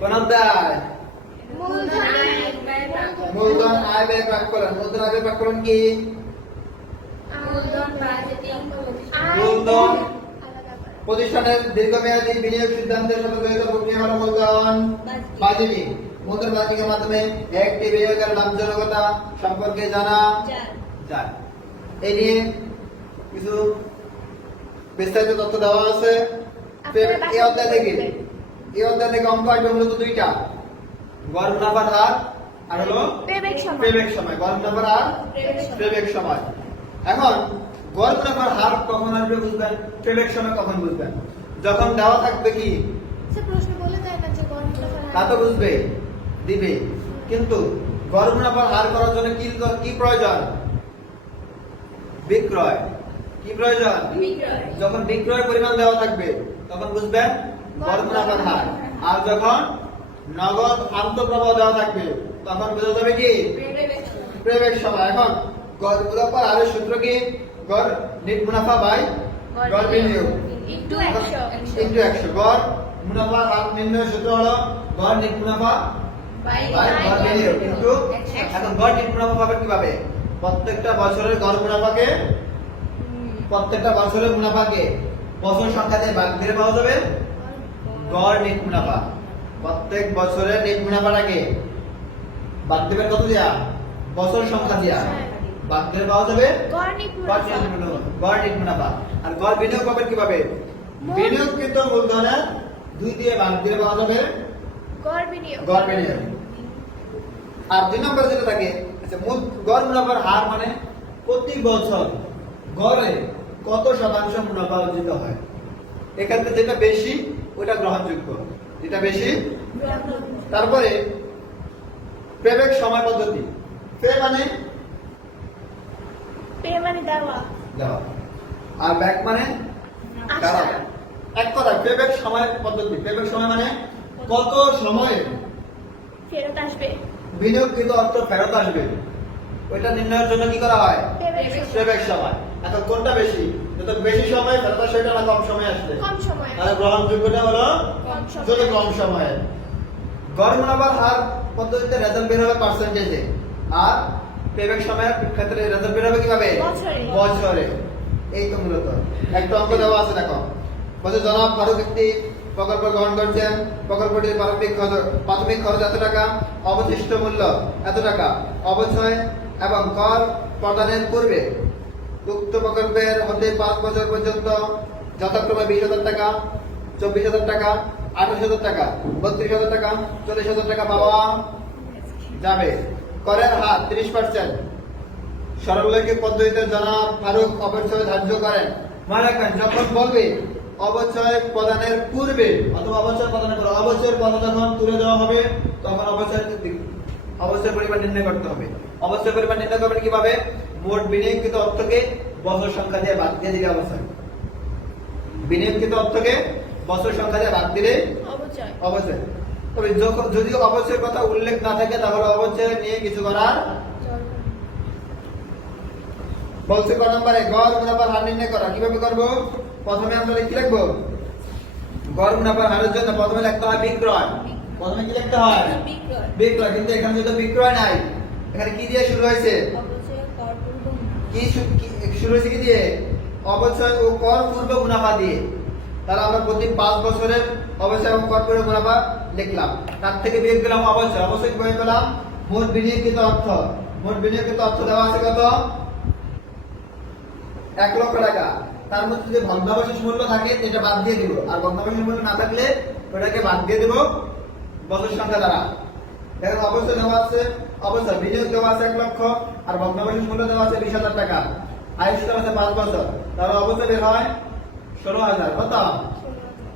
কোন অধ্যায়? মূলধন মূলধন আয় ব্যয় প্রাক্কলন। মূলধন আয় ব্যয় প্রাক্কলন কি? মূলধন প্রতিষ্ঠানের দীর্ঘমেয়াদী বিনিয়োগ সিদ্ধান্তের সাথে জড়িত প্রক্রিয়া হলো মূলধন বাজেটিং। মূলধন বাজেটিংয়ের মাধ্যমে একটি বিনিয়োগের লাভজনকতা সম্পর্কে জানা যায়। এই নিয়ে কিছু বিস্তারিত তথ্য দেওয়া আছে। এই অধ্যায় থেকে অঙ্ক আসবে মূলত দুইটা, গড় মুনাফার হার আর হলো পেবেক সময়। গড় মুনাফার হার, পেবেক সময়। এখন গড় মুনাফার হার কখন আসবে বুঝবেন, পেবেক সময় কখন বুঝবেন? যখন দেওয়া থাকবে কি প্রশ্ন বলে দেয় না যে গড় মুনাফার তা তো বুঝবে দিবে, কিন্তু গড় মুনাফার হার করার জন্য কি প্রয়োজন? বিক্রয়। কি প্রয়োজন? যখন বিক্রয় পরিমাণ দেওয়া থাকবে তখন বুঝবেন গড় মুনাফার হার। আর যখন নগদ আন্তঃপ্রবাহ দেওয়া থাকবে তখন বোঝা যাবে কি পেবেক সময়। এখন গড় মুনাফার হারের সূত্র কি? গড় নেট মুনাফা বাই গড় বিনিয়োগ ইনটু 100। গড় মুনাফার হার নির্ণয়ের সূত্র হলো গড় নেট মুনাফা বাই গড় বিনিয়োগ ইনটু 100। এখন গড় নেট মুনাফা পাবেন কিভাবে? প্রত্যেকটা বছরের মুনাফাকে বছর সংখ্যা দিয়ে ভাগ দিয়ে পাওয়া যাবে গড় নেট মুনাফা। প্রত্যেক বছরের নেট মুনাফাটাকে ভাগ দিবেন কত দিয়া? বছর সংখ্যা দিয়া ভাগ দিয়ে পাওয়া যাবে গড় নেট মুনাফা। আর গড় বিনিয়োগ পাবেন কিভাবে? বিনিয়োগকৃত মূলধনের 2 দিয়ে ভাগ দিয়ে পাওয়া যাবে গড় বিনিয়োগ। আর 2 নম্বর যেটা থাকে, আচ্ছা, গড় মুনাফার হার মানে প্রতি বছর গড়ে কত শতাংশ মুনাফা অর্জিত হয়। এক্ষেত্রে যেটা বেশি ওটা গ্রহণযোগ্য, যেটা বেশি। তারপরে পেবেক সময় পদ্ধতি। পে মানে দেওয়া, আর ব্যাক মানে টাকা। এক কথা পেবেক সময় পদ্ধতি। পেবেক সময় মানে কত সময়ে ফেরত আসবে, বিনিয়োগকৃত অর্থ ফেরত আসবে, ওইটা নির্ণয়ের জন্য কি করা হয়? পেবেক সময়। এখন কোনটা বেশি? যত বেশি সময় ফেরত আসে না কম সময় আসলে? তাহলে গ্রহণযোগ্যটা হলো যত কম সময়ে। গড় মুনাফার হার পদ্ধতিতে রেজাল্ট বের হবে পার্সেন্টেজে, আর পেবেক সময়ের ক্ষেত্রে রেজাল্ট বের হবে কিভাবে? বছরে। এই তো মূলত একটা অঙ্ক দেওয়া আছে, দেখো। বলছে জনাব ফারুক একটি প্রকল্প গ্রহণ করছেন। প্রকল্পটির প্রাথমিক খরচ এত টাকা, অবশিষ্ট মূল্য এত টাকা, অবচয় এবং কর প্রদানের পূর্বে উক্ত প্রকল্পের মধ্যে 5 বছর পর্যন্ত যথাক্রমে 20,000 টাকা, 24,000 টাকা, 28,000 টাকা, 32,000 টাকা, 40,000 টাকা পাওয়া যাবে। করের হার 30%। সরলরৈখিক পদ্ধতিতে জনাব ফারুক অবচয় ধার্য করেন। মনে রাখবেন, যখন বলবে অবচয় প্রদানের পূর্বে অথবা অবচয় প্রদানের পরে, অবচয়ের পদ যখন তুলে দেওয়া হবে তখন অবচয় পরিমাণ নির্ণয় করতে হবে। অবচয় পরিমাণ নির্ণয় করবেন কিভাবে? মোট বিনিয়োগকৃত অর্থকে বছর সংখ্যা দিয়ে ভাগ দিয়ে দিবে অবচয়। বিনিয়োগকৃত অর্থকে বছর সংখ্যা দিয়ে ভাগ দিলে অবচয়। তবে যদি অবচয়ের কথা উল্লেখ না থাকে তাহলে অবচয় নিয়ে কিছু করার বলছে। ক নম্বরে গড় মুনাফার হার নির্ণয় করা। কিভাবে করব? প্রথমে আমরা কি লিখবো? গড় মুনাফার হারের জন্য প্রথমে লিখতে হয় বিক্রয়। প্রথমে কি লিখতে হয়? বিক্রয়। কিন্তু এখানে যেহেতু বিক্রয় নাই, এখানে কি দিয়ে শুরু হয়েছে? কি শুরু হয়েছে? কি দিয়ে? অবচয় ও কর পূর্ব মুনাফা দিয়ে। তাহলে আমরা প্রতি 5 বছরের অবচয় এবং কর পূর্ব মুনাফা লিখলাম। তার থেকে বিয়োগ দিলাম অবচয়। অবচয় বিয়োগ পেলাম মোট বিনিয়োগকৃত অর্থ। মোট বিনিয়োগকৃত অর্থ দেওয়া আছে কত? 1 লক্ষ টাকা। তার মধ্যে যদি ভগ্নাবশেষ মূল্য থাকে সেটা বাদ দিয়ে দিব, আর ভগ্নাবশেষ মূল্য না থাকলে ওটাকে বাদ দিয়ে দিব বছর সংখ্যা দ্বারা। দেখো অবশ্যই দেওয়া আছে, অবশ্যই বিনিয়োগ দেওয়া আছে 1 লক্ষ, আর ভগ্নাবশেষ মূল্য দেওয়া আছে 20,000 টাকা, আয়ুষ দেওয়া আছে 5 বছর। তাহলে অবশ্যই বের হয় 16,000। কত?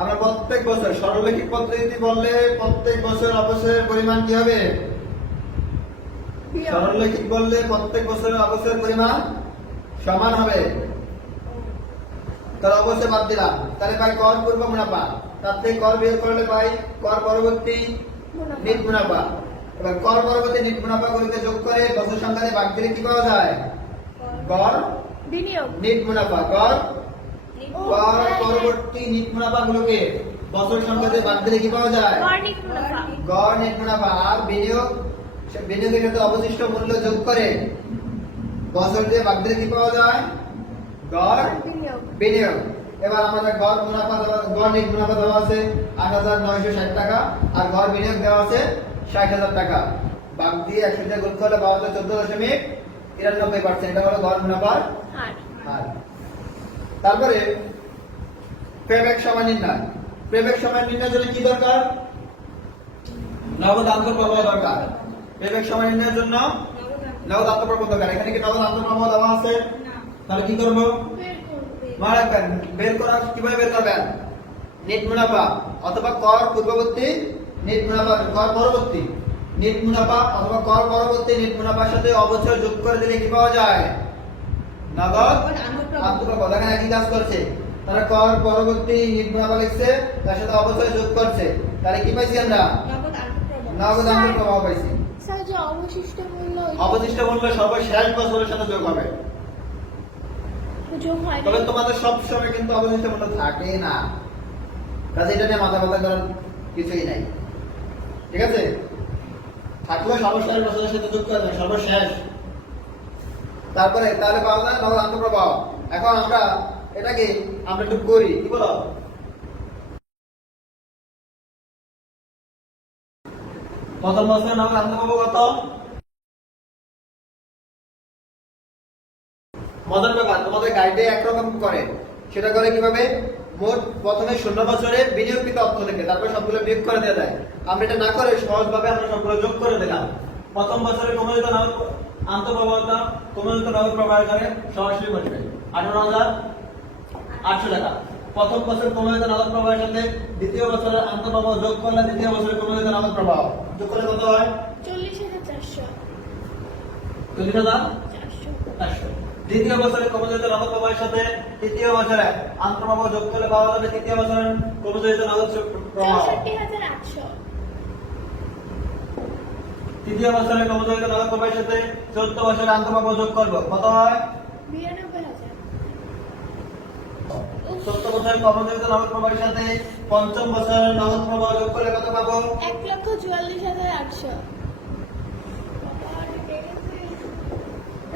আমরা প্রত্যেক বছর সরলরৈখিক পদ্ধতি বললে প্রত্যেক বছর অবশ্যই পরিমাণ কি হবে? সরলরৈখিক বললে প্রত্যেক বছর অবশ্যই পরিমাণ সমান হবে। তাহলে অবশ্যই বাদ দিলাম। তাহলে পাই কর পূর্ব মুনাফা, তার থেকে কর বিয়োগ করলে পাই কর পরবর্তী নেট মুনাফা। এবার কর পরবর্তী নেট মুনাফা গুলোকে যোগ করে বছর সংখ্যা দিয়ে ভাগ দিলে কি পাওয়া যায়? গড় বিনিয়োগ নেট মুনাফা। কর পরবর্তী নেট মুনাফা গুলোকে বছর সংখ্যা দিয়ে ভাগ দিলে কি পাওয়া যায়? গড় নেট মুনাফা। গড় নেট মুনাফা আর বিনিয়োগের ক্ষেত্রে অবশিষ্ট মূল্য যোগ করে বছর দিয়ে ভাগ দিলে কি পাওয়া যায়? গড় বিনিয়োগ। বিনিয়োগ। এবার আমাদের গড় মুনাফা গড় নেট মুনাফা দেওয়া আছে ৮৯৬০ টাকা আর গড় বিনিয়োগ দেওয়া আছে ৬০,০০০ টাকা। ভাগ দিয়ে ১০০ দিয়ে গুণ করলে পাওয়া যায় ১৪.৯৩%। এটা হলো গড় মুনাফার হার। হার। তারপরে পেব্যাক সময় নির্ণয়। পেব্যাক সময় নির্ণয়ের জন্য কি দরকার? নগদ আন্তঃপ্রবাহ দরকার। পেব্যাক সময় নির্ণয়ের জন্য নগদ আন্তঃপ্রবাহ দরকার। এখানে কি নগদ আন্তঃপ্রবাহ দেওয়া আছে? তাহলে কি করব? বের করবে। মনে রাখবেন, বের করা কিভাবে বের করবেন? নেট মুনাফা অথবা কর পূর্ববর্তী নেট মুনাফা, কর পরবর্তী নেট মুনাফা অথবা কর পরবর্তী নেট মুনাফার সাথে অবচয় যোগ করে দিলে কি পাওয়া যায়? নগদ আন্তঃপ্রবাহ। দেখেন একই কাজ করছে। তারা কর পরবর্তী নেট মুনাফা লিখছে, তার সাথে অবচয় যোগ করছে। তাহলে কি পাইছি আমরা? নগদ আন্তঃপ্রবাহ পাইছি। স্যার যে অবশিষ্ট মূল্য অবশিষ্ট মূল্য সর্বশেষ বছরের সাথে যোগ হবে। যোগ হয় না। তবে তোমাদের সব সময় কিন্তু অবশিষ্ট মূল্য থাকে না, কাজে এটা নিয়ে মাথা ব্যথা করার কিছুই নাই। ঠিক আছে, থাকলেও সর্বশেষ বছরের সাথে যোগ করবে, সর্বশেষ। তারপরে তাহলে পাওয়া যায় নগদ আন্তঃপ্রবাহ। এখন এটাকে আমরা একটু করি, কি বলো? প্রথম বছরের নগদ আন্তঃপ্রবাহ কত? মজার ব্যাপার, তোমাদের গাইডে একরকম করে। সেটা করে কিভাবে? মোট প্রথমে 0 বছরে বিনিয়োগকৃত অর্থ থেকে তারপর সবগুলো বিয়োগ করে দেওয়া যায়। আমরা এটা না করে সহজভাবে আমরা সবগুলো যোগ করে দিলাম। প্রথম বছরে কমিত নগদ আন্তঃপ্রবাহতা কমিত নগদ প্রবাহের কারণে সরাসরি বসবে 18,800 টাকা। প্রথম বছর কমিত নগদ প্রবাহের সাথে দ্বিতীয় বছরের আন্তঃপ্রবাহ যোগ করলে দ্বিতীয় বছরে কমিত নগদ প্রবাহ যোগ করলে কত হয়? 40,400। 40,400। দ্বিতীয় বছরে কর্মচারীদের নগদ প্রবাহের সাথে তৃতীয় বছরে আন্তঃপ্রবাহ যোগ করলে পাওয়া যাবে তৃতীয় বছরের কর্মচারীদের নগদ প্রবাহ। 64,800। তৃতীয় বছরে কর্মচারীদের নগদ প্রবাহের সাথে 14 বছরে আন্তঃপ্রবাহ যোগ করব, কত হয়? 92,000। 14 বছরের কর্মচারীদের নগদ প্রবাহের সাথে পঞ্চম বছরের নগদ প্রবাহ যোগ করলে কত পাবো? 1,44,800।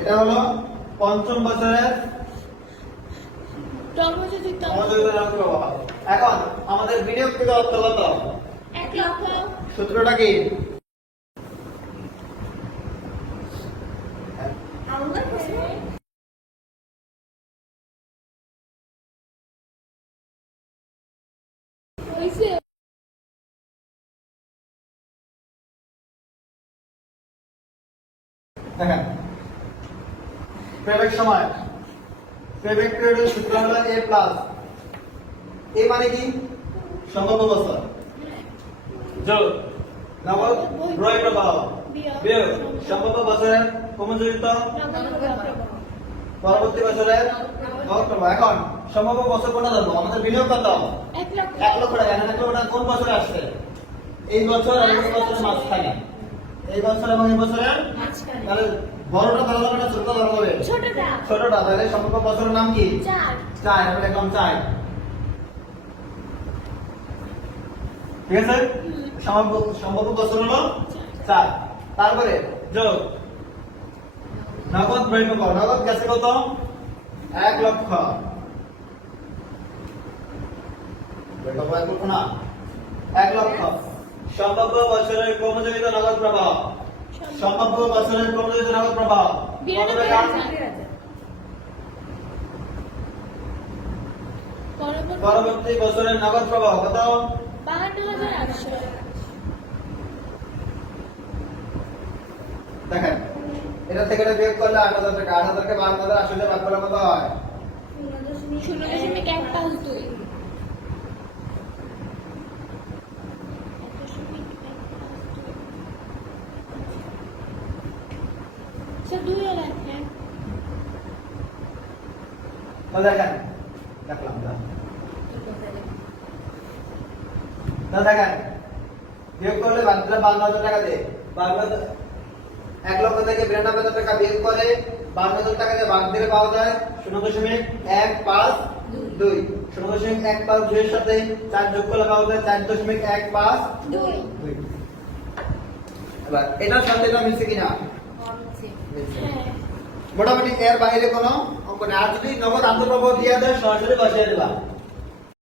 এটা হলো পঞ্চম বছরের কর্মযোজিত কর্মচারীদের নগদ প্রবাহ। এখন আমাদের বিনিয়োগকৃত অর্থ কত? 1 লক্ষ। সূত্রটা কি? হইছে। দেখেন, পেব্যাক সময়, পেব্যাক পিরিয়ডের সূত্র হলো a প্লাস a মানে কি? সম্ভাব্য বছর যোগ নগদ ক্রয় প্রবাহ বিয়োগ সম্ভাব্য বছরের কর্মচারিত পরবর্তী বছরের নগদ প্রবাহ। এখন সম্ভাব্য বছর কোনটা ধরবো? আমাদের বিনিয়োগ কত? 1 লক্ষ। 1 লক্ষ টাকা। 1 লক্ষ টাকা কোন বছরে আসছে? এই বছর আর এই বছরের মাঝখানে। এই বছর এবং এই বছরের মাঝখানে। তাহলে বড়টা ধরা যাবে না ছোটটা ধরা যাবে? ছোটটা। ছোটটা। তাহলে সম্ভাব্য বছরের নাম কি? 4। 4। আমরা লিখলাম 4। ঠিক আছে, সম্ভাব্য বছর হলো 4। তারপরে যোগ নগদ ব্যয় কত? নগদ গেছে কত? 1 লক্ষ। ব্যয় কত? 1 লক্ষ না, 1 লক্ষ। সম্ভাব্য বছরের কর্মচারীদের নগদ প্রবাহ, সম্ভাব্য বছরের কর্মচারীদের নগদ প্রবাহ কত টাকা? 92,000। পরবর্তী বছরের নগদ প্রবাহ কত? 52,800। দেখেন, এটা থেকে এটা বিয়োগ করলে 8,000 টাকা। 8,000 কে 52,800 ভাগ করলে কত হয়? 0.152। স্যার 2 লেখেন। তো দেখেন, দেখলাম তো। তো দেখেন, বিয়োগ করলে 52,000 টাকা দেয়। 1 লক্ষ থেকে 92,000 টাকা বিয়োগ করে 52,000 টাকা দিয়ে ভাগ দিলে পাওয়া যায় 0.152। 0.152 এর সাথে 4 যোগ করলে পাওয়া যায় 4.152। এবার এটার সাথে এটা মিলছে কিনা? মিলছে। হ্যাঁ মোটামুটি এর বাইরে কোনো অঙ্ক নেই। আর যদি নগদ আন্তঃপ্রবাহ দিয়ে দেয় সরাসরি বসিয়ে দিবা।